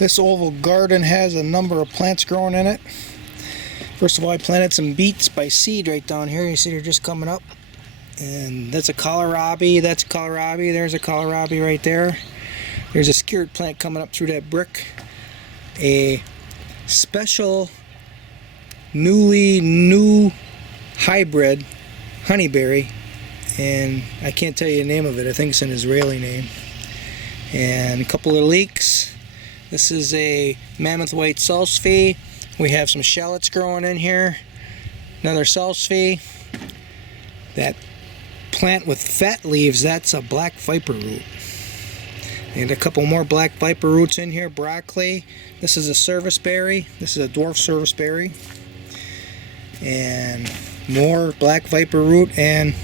This oval garden has a number of plants growing in it. First of all, I planted some beets by seed right down here. You see they're just coming up. And that's a kohlrabi, that's a kohlrabi, there's a kohlrabi right there. There's a skewered plant coming up through that brick. A special new hybrid honeyberry, and I can't tell you the name of it. I think it's an Israeli name. And a couple of leeks. This is a mammoth white salsify. We have some shallots growing in here. Another salsify. That plant with fat leaves, that's a black viper root. And a couple more black viper roots in here. Broccoli. This is a serviceberry. This is a dwarf serviceberry. And more black viper root and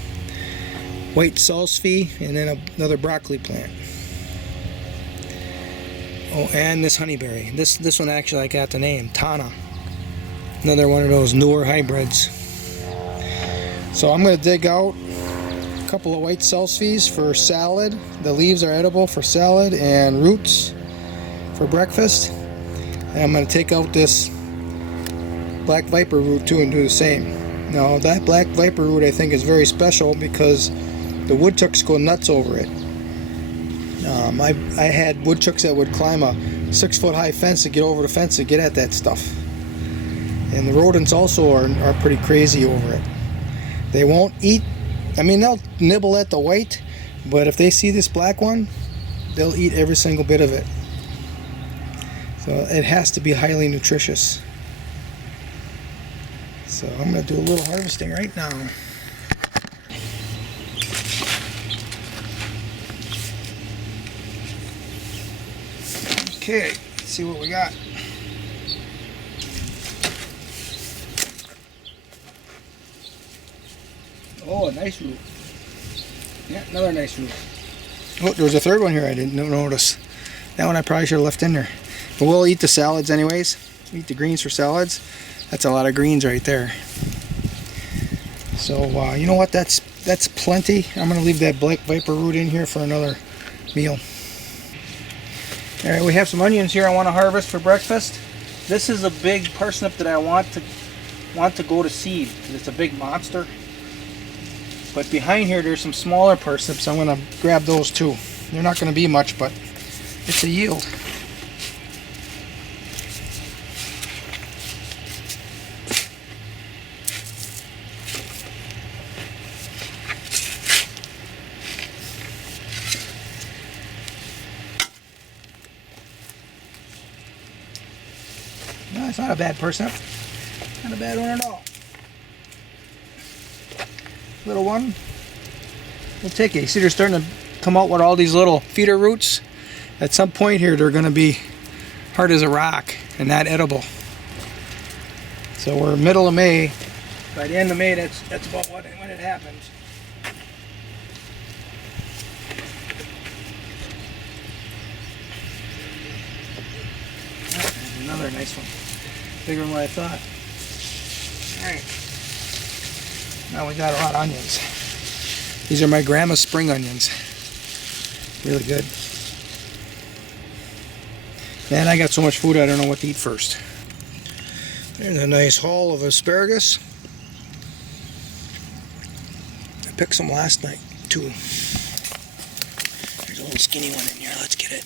white salsify, and then another broccoli plant. Oh, and this honeyberry. This one actually I got the name Tana. Another one of those newer hybrids. So I'm going to dig out a couple of white salsifys for salad. The leaves are edible for salad, and roots for breakfast. And I'm going to take out this black viper root too and do the same. Now that black viper root I think is very special because the woodchucks go nuts over it. I had woodchucks that would climb a 6-foot high fence to get over the fence to get at that stuff. And the rodents also are pretty crazy over it. They won't eat, I mean they'll nibble at the white, but if they see this black one, they'll eat every single bit of it. So it has to be highly nutritious. So I'm going to do a little harvesting right now. Okay, let's see what we got. Oh, a nice root. Yeah, another nice root. Oh, there was a third one here I didn't notice. That one I probably should have left in there. But we'll eat the salads anyways. Eat the greens for salads. That's a lot of greens right there. So you know what? That's plenty. I'm going to leave that black viper root in here for another meal. All right, we have some onions here I want to harvest for breakfast. This is a big parsnip that I want to go to seed because it's a big monster. But behind here there's some smaller parsnips. I'm going to grab those too. They're not going to be much, but it's a yield. No, it's not a bad parsnip. Not a bad one at all. Little one. We'll take it. You see they're starting to come out with all these little feeder roots. At some point here they're going to be hard as a rock and not edible. So we're middle of May. By the end of May, that's about when it happens. Another nice one. Bigger than what I thought. Alright. Now we got a lot of onions. These are my grandma's spring onions. Really good. Man, I got so much food I don't know what to eat first. There's a nice haul of asparagus. I picked some last night too. There's a little skinny one in here. Let's get it.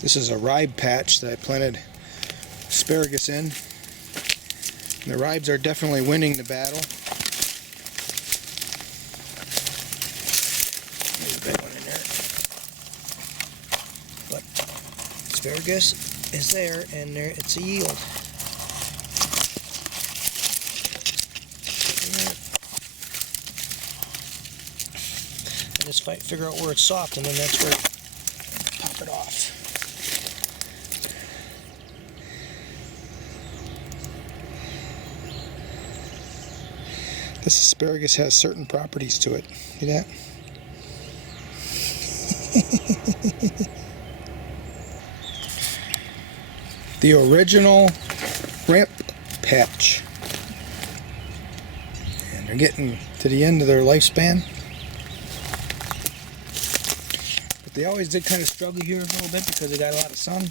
This is a rib patch that I planted asparagus in. And the ribs are definitely winning the battle. There's a big one in there. But asparagus is there, and there it's a yield. I just figure out where it's soft, and then that's where I pop it off. This asparagus has certain properties to it. See that? The original ramp patch. And they're getting to the end of their lifespan. But they always did kind of struggle here a little bit because they got a lot of sun.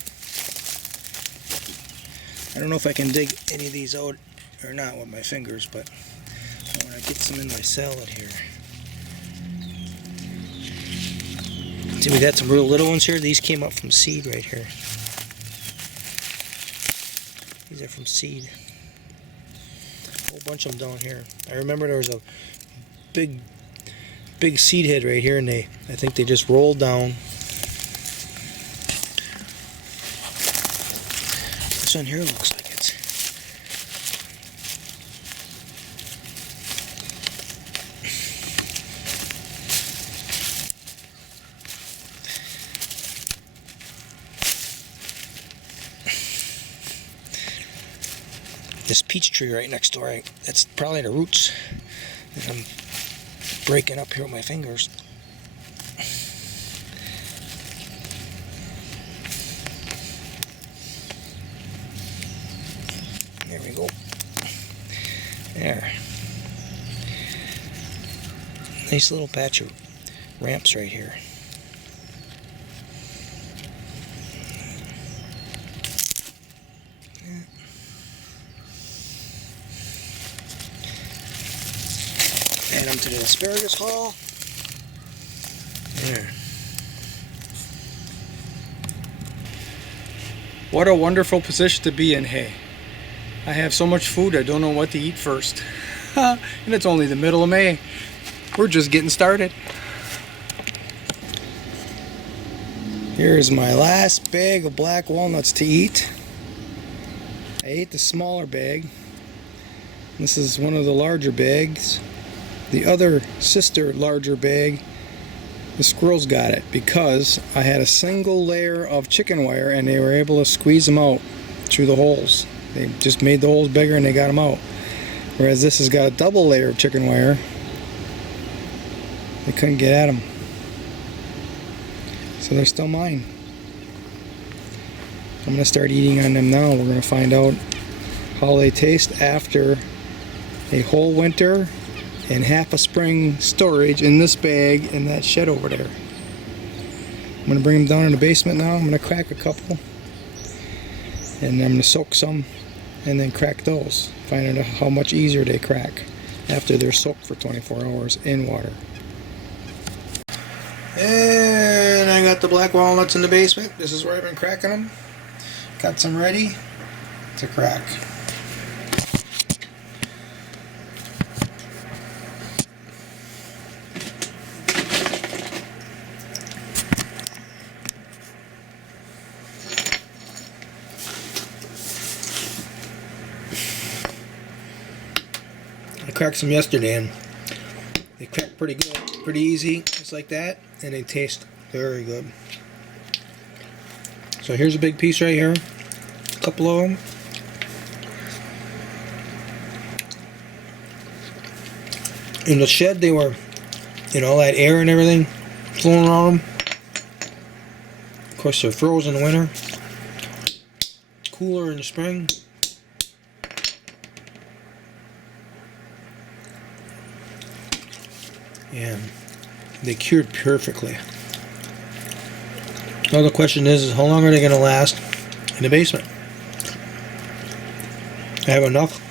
I don't know if I can dig any of these out or not with my fingers, but I want to get some in my salad here. See, we got some real little ones here. These came up from seed right here. These are from seed. A whole bunch of them down here. I remember there was a big seed head right here, and I think they just rolled down. This one here looks like it's this peach tree right next door. That's probably the roots that I'm breaking up here with my fingers. There we go. There. Nice little patch of ramps right here. Add them to the asparagus haul. There. What a wonderful position to be in, hey. I have so much food I don't know what to eat first. And it's only the middle of May. We're just getting started. Here's my last bag of black walnuts to eat. I ate the smaller bag. This is one of the larger bags. The other sister larger bag, the squirrels got it because I had a single layer of chicken wire and they were able to squeeze them out through the holes. They just made the holes bigger and they got them out. Whereas this has got a double layer of chicken wire. They couldn't get at them. So they're still mine. I'm going to start eating on them now. We're going to find out how they taste after a whole winter and half a spring storage in this bag in that shed over there. I'm going to bring them down in the basement now. I'm going to crack a couple. And I'm going to soak some and then crack those. Find out how much easier they crack after they're soaked for 24 hours in water. And I got the black walnuts in the basement. This is where I've been cracking them. Got some ready to crack. I cracked some yesterday and they cracked pretty good, pretty easy, just like that, and they taste very good. So here's a big piece right here, a couple of them. In the shed they were, all that air and everything flowing around them. Of course they're frozen in the winter, cooler in the spring. And they cured perfectly. Now the question is how long are they going to last in the basement? I have enough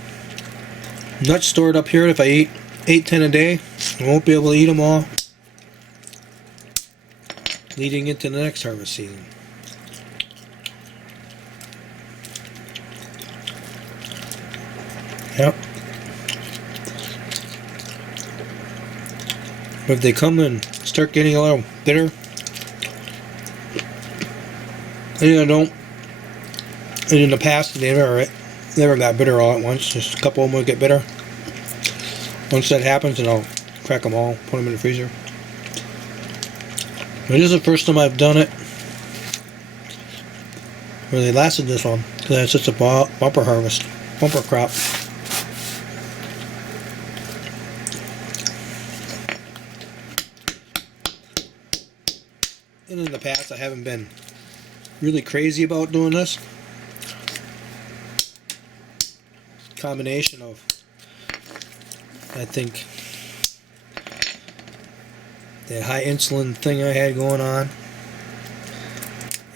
nuts stored up here. If I eat 8-10 a day, I won't be able to eat them all leading into the next harvest season. Yep. But if they come and start getting a little bitter, and I don't, and in the past they never got bitter all at once, just a couple of them will get bitter. Once that happens, then I'll crack them all, put them in the freezer. But this is the first time I've done it where they lasted this long, because I had such a bumper harvest, bumper crop. And in the past I haven't been really crazy about doing this. Combination of, I think, that high insulin thing I had going on,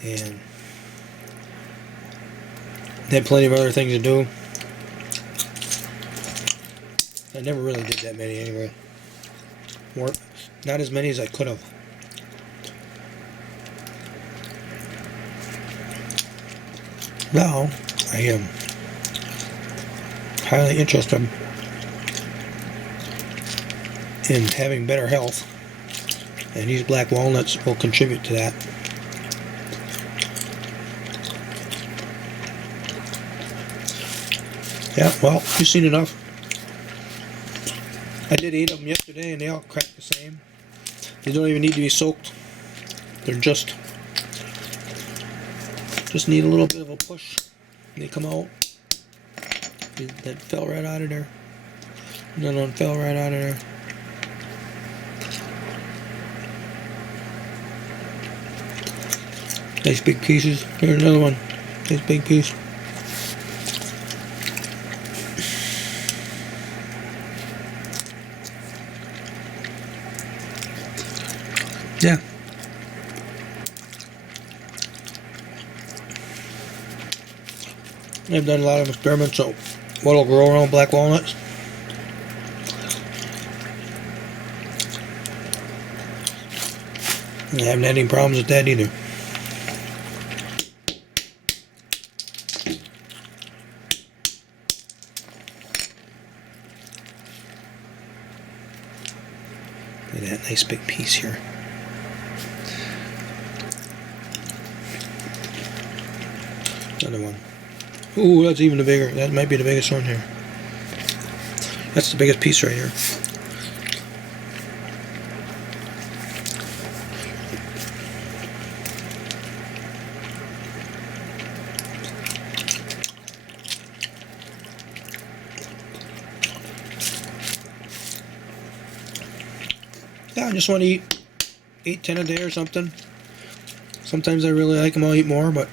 and had plenty of other things to do. I never really did that many anyway. Not as many as I could have. Now I am highly interested in having better health, and these black walnuts will contribute to that. Yeah, well, you've seen enough. I did eat them yesterday and they all cracked the same. They don't even need to be soaked. They're just need a little bit of a push. They come out. That fell right out of there. Another one fell right out of there. Nice big pieces. There's another one. Nice big piece. Yeah. I've done a lot of experiments on what'll grow around black walnuts. And I haven't had any problems with that either. Look at that nice big piece here. Another one. Ooh, that's even the bigger. That might be the biggest one here. That's the biggest piece right here. Yeah, I just want to eat 10 a day or something. Sometimes I really like them, I'll eat more, but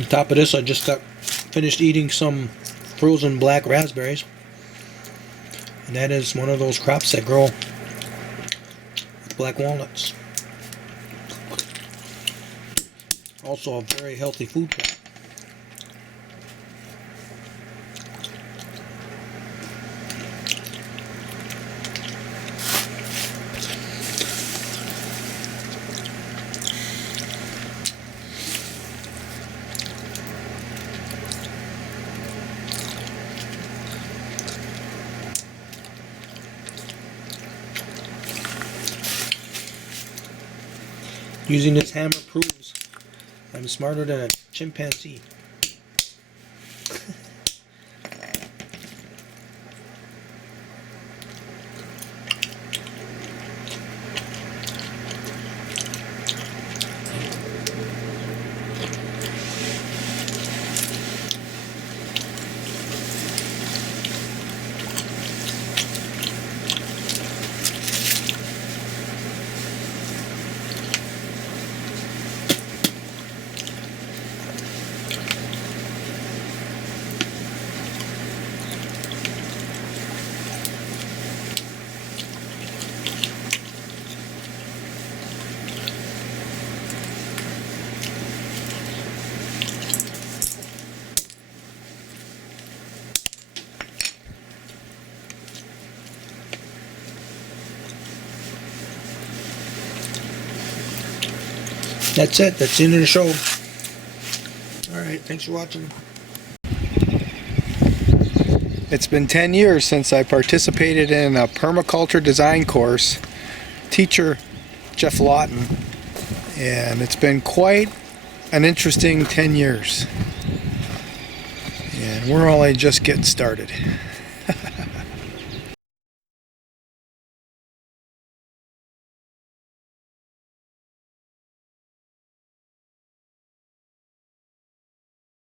on top of this, I just got finished eating some frozen black raspberries, and that is one of those crops that grow with black walnuts. Also a very healthy food crop. Using this hammer proves I'm smarter than a chimpanzee. That's it. That's the end of the show. Alright, thanks for watching. It's been 10 years since I participated in a permaculture design course. Teacher Jeff Lawton. And it's been quite an interesting 10 years. And we're only just getting started.